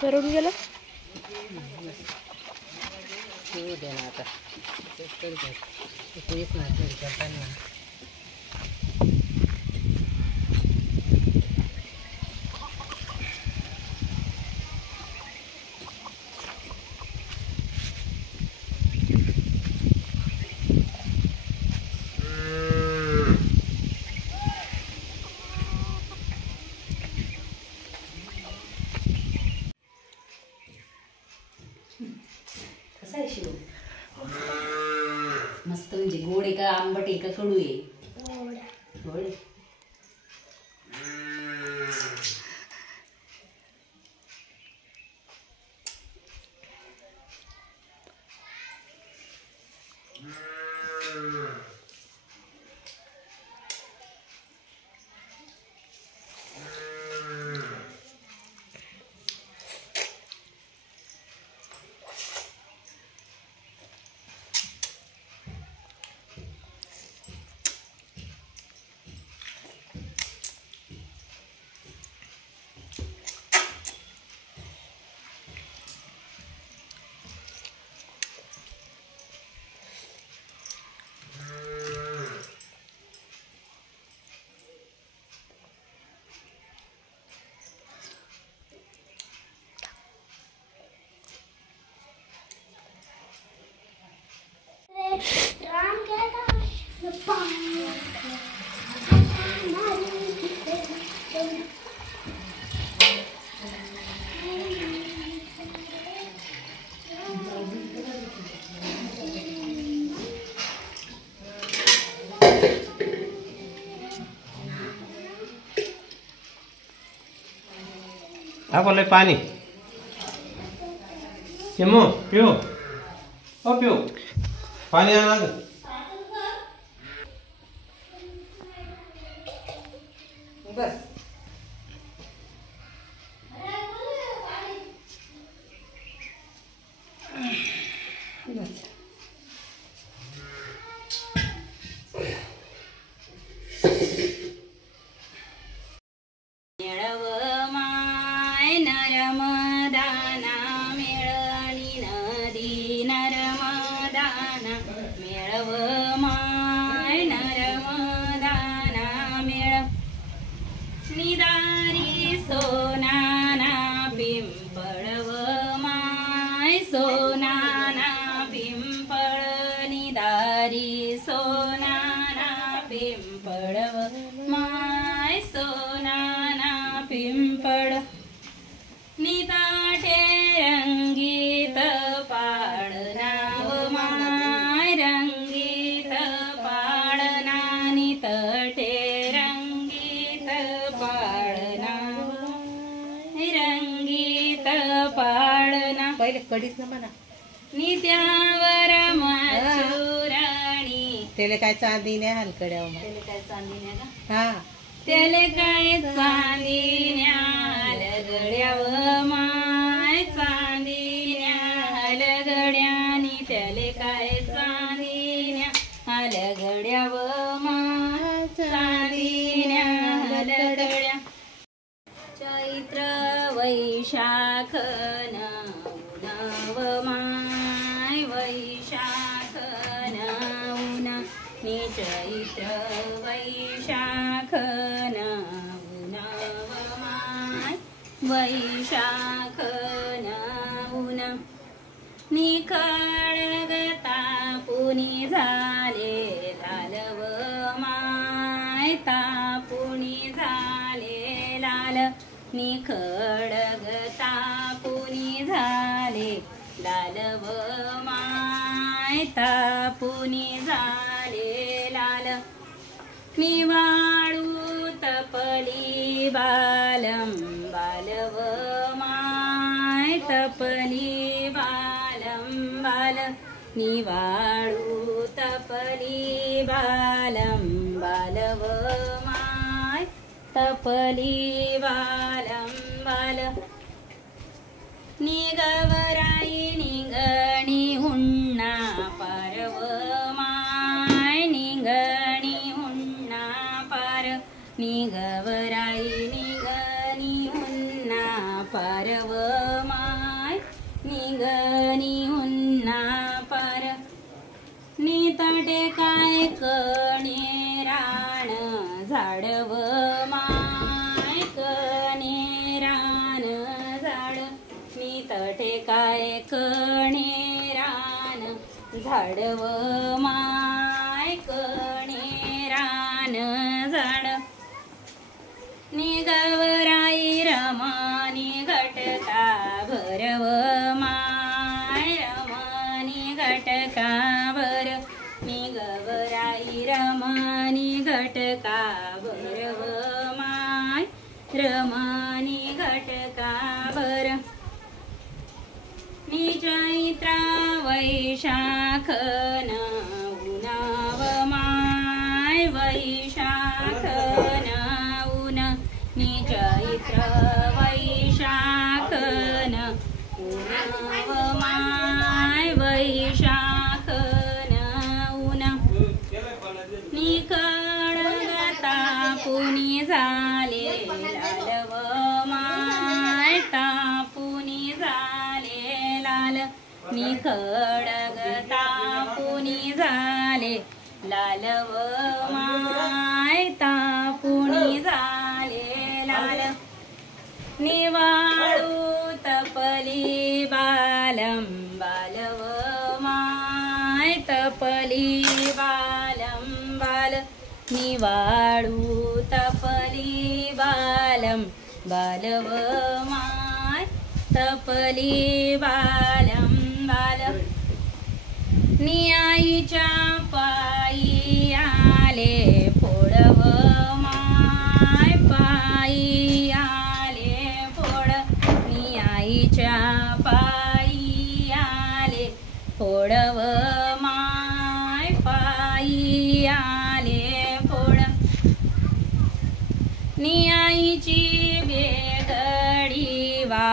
सरवून गेलं दे ना आता तेच ना करताना मस्त म्हणजे गोड आहे का आंबट आहे का कडू आहे गोड आहे बोले पानी चिमू पियो ओ पियो पानी आना बस कडीच ना म्हणा नित्यावर माचुराणी त्याला काय चांदीने हलकड्यावर त्याला काय चांदीने का हा त्याला काय चांदीन्या हलगड्यावर माय चांदीन्या हलगड्यानी त्याला काय चांदीन्या हलगड्यावर माय चांदीन्या हलगड्या चैत्र वैशाख माय वैशाख नवना मी चैत्र वैशाख नवना माय वैशाख नवना निखळगता पुनी झाले लालव माय तापुनी झाले लाल निखळगता पुनी झाले लालव माय तापुनी झाले लाल निवाळू तपली बालम बालव माय तपली बालम बाल निवाळू तपली बालम बालव माय तपली बालम बाल निगवराई निगणी हुन्ना पारव माय निगणी हुन्ना पार नि गवराई निगनी हुन्ना पारव माय निगनी हुन्ना पार नी तटे काय कणे राण झाडव माय कणे रान झाड नी तटे काय कणे रान झाडव माय कणे रान झाड नी गवराई रमानी घटका भरव माय रमानी घटका भर नी गवराई रमानी घटका भरव माय रमानी घटका भर नी चैत्रा वैशाख उन्हाव माय वैशाख ऊन नी चैत्र वैशाख उन्हाव माय वैशाख ऊन नी खडगता पुनी झाले लालव माय तापुनी झाले लाल नी खडगता पुनी झाले लालव माय तापुनी झाले लाल निवाळू तपली बालम बालव माय तपली बालम बाल निवाळू तपली बालम बालव माय तपली बालम बाल नी आईच्या पायी आले फोडव माय पायी आले फोड नी आईच्या पायी आले फोडव माय पायी आले फोड नी आईची बेगडी वा